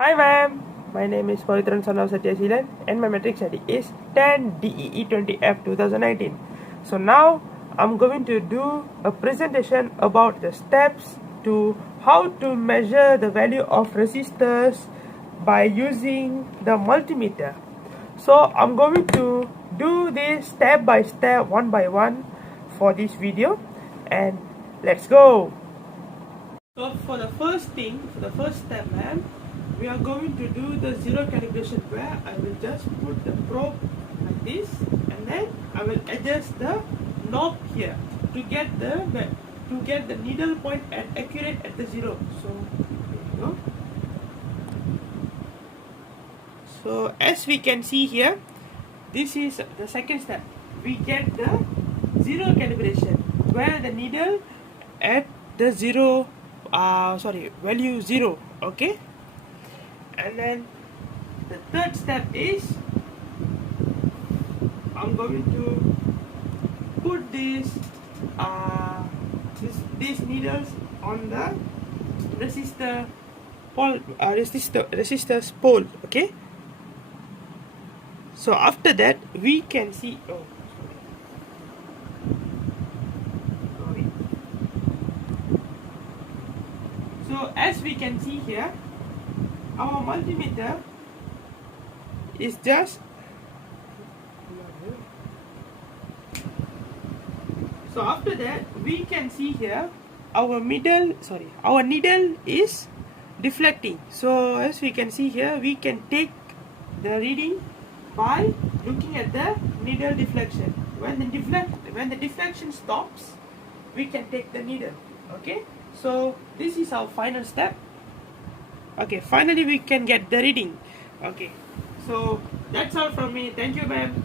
Hi ma'am, my name is PAVITHREN son of SATHIASEELAN and my matrix ID is 10DEE20F 2019. So now I'm going to do a presentation about the steps to how to measure the value of resistors by using the multimeter. So I'm going to do this step by step, one by one for this video, and let's go. So for the first step, ma'am, we are going to do the zero calibration, where I will just put the probe like this, and then I will adjust the knob here to get the needle point accurate at the zero. So there you go. So as we can see here, this is the second step. We get the zero calibration, where the needle at the value 0. Okay, and then the third step is I'm going to put these needles on the resistor's pole. Okay, so after that we can see, so as we can see here, our multimeter is just, so after that we can see here our needle is deflecting. So as we can see here, we can take the reading by looking at the needle deflection. When the deflection stops, we can take the needle. Okay, so this is our final step. Okay, finally we can get the reading. Okay, so that's all from me. Thank you, ma'am.